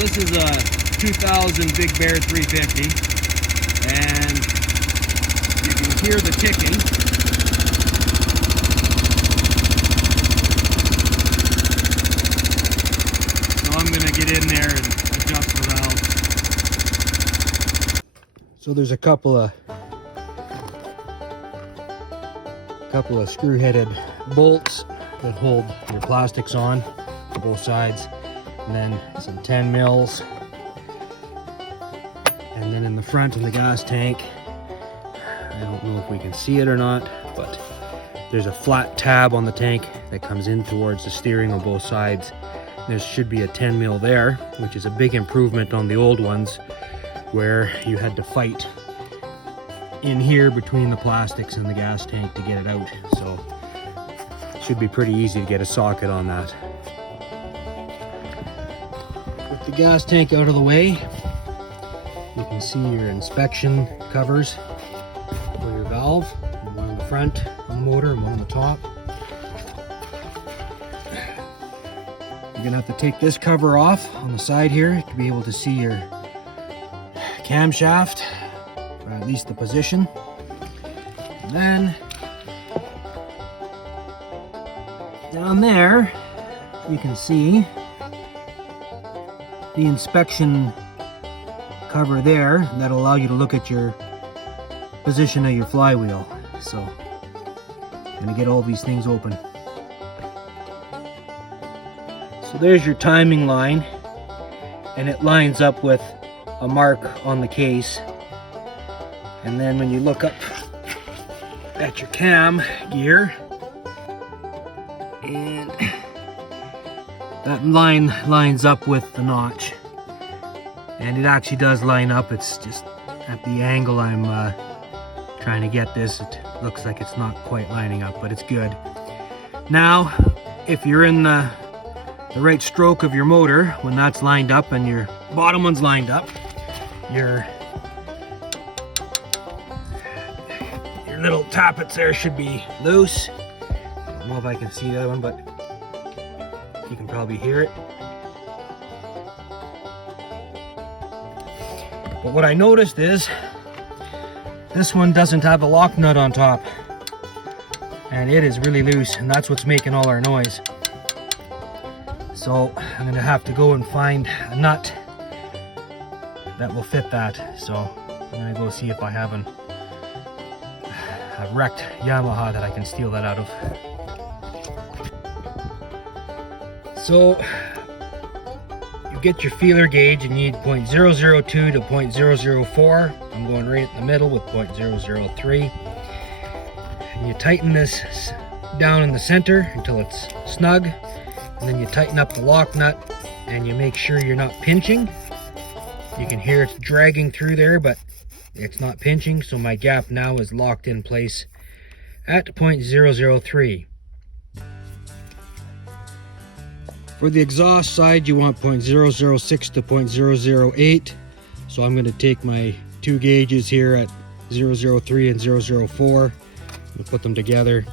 this is a 2000 Big Bear 350, and you can hear the ticking. So I'm going to get in there and adjust the valve. So there's a couple of screw-headed bolts that hold your plastics on both sides, and then some 10 mils, and then in the front in the gas tank, I don't know if we can see it or not, but there's a flat tab on the tank that comes in towards the steering on both sides. There should be a 10 mil there, which is a big improvement on the old ones where you had to fight in here between the plastics and the gas tank to get it out. So it should be pretty easy to get a socket on that. With the gas tank out of the way, you can see your inspection covers for your valve. One on the front on the motor and one on the top. You're gonna have to take this cover off on the side here to be able to see your camshaft, or at least the position. And then down there you can see the inspection cover there that'll allow you to look at your position of your flywheel. So I'm gonna get all these things open. So there's your timing line, and it lines up with a mark on the case. And then when you look up at your cam gear, and that line lines up with the notch, and it actually does line up. It's just at the angle I'm trying to get this, it looks like it's not quite lining up, but it's good. Now if you're in the right stroke of your motor, when that's lined up and your bottom one's lined up, your little tappets there should be loose. I don't know if I can see the other one, but you can probably hear it. But what I noticed is this one doesn't have a lock nut on top, and it is really loose, and that's what's making all our noise. So I'm gonna have to go and find a nut that will fit that. So I'm gonna go see if I have a wrecked Yamaha that I can steal that out of. So you get your feeler gauge, and you need 0.002 to 0.004. I'm going right in the middle with 0.003. And you tighten this down in the center until it's snug, and then you tighten up the lock nut, and you make sure you're not pinching. You can hear it's dragging through there, but it's not pinching, so my gap now is locked in place at 0.003. For the exhaust side, you want 0.006 to 0.008. So I'm going to take my two gauges here at 003 and 004 and put them together.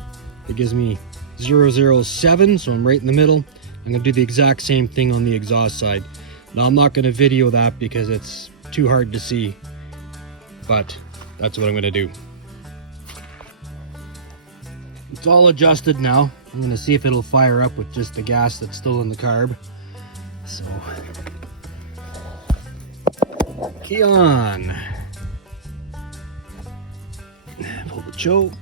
It gives me 007, so I'm right in the middle. I'm going to do the exact same thing on the exhaust side. Now I'm not going to video that because it's too hard to see, but that's what I'm going to do. It's all adjusted now. I'm going to see if it'll fire up with just the gas that's still in the carb. So, key on. Pull the choke.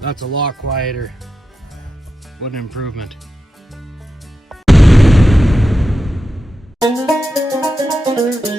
That's a lot quieter. What an improvement. Thank you.